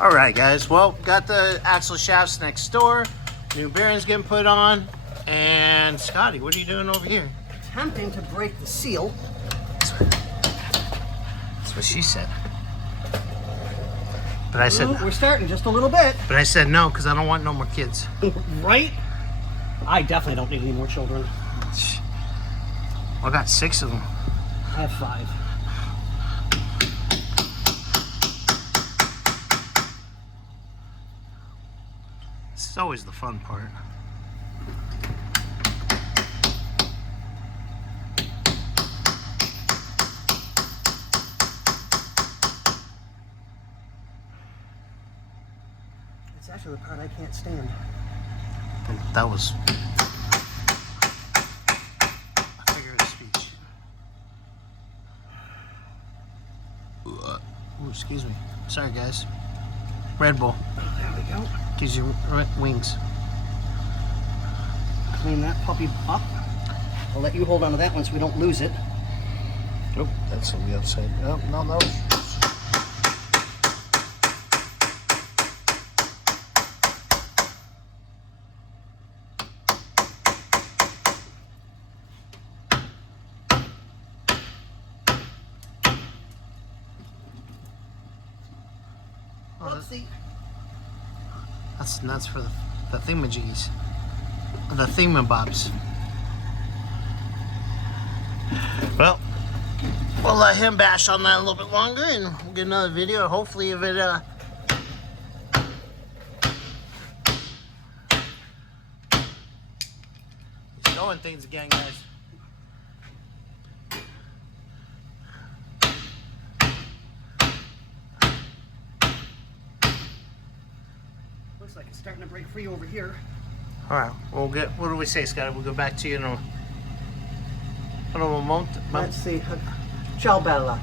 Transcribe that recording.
Alright guys, well, got the axle shafts next door. New bearings getting put on. And Scotty, what are you doing over here? Attempting to break the seal. That's what she said. But I said, we're starting just a little bit. but I said no, because I don't want no more kids. Right? I definitely don't need any more children. I got 6 of them. I have 5. This is always the fun part. It's actually the part I can't stand. And that was a figure of speech. Ooh, excuse me. Sorry, guys. Red Bull There we go. gives you wings. Clean that puppy up. I'll let you hold on to that one so we don't lose it. Oh, that's on the outside. Oh, no, no. Oopsie. That's nuts for the thingamajiggies. The thingamabobs. Well, we'll let him bash on that a little bit longer and we'll get another video. Hopefully if it he's going things again, guys. Looks like it's starting to break free over here. Alright, we'll get, what do we say, Scotty? We'll go back to you in a moment. Let's see. Ciao, Bella.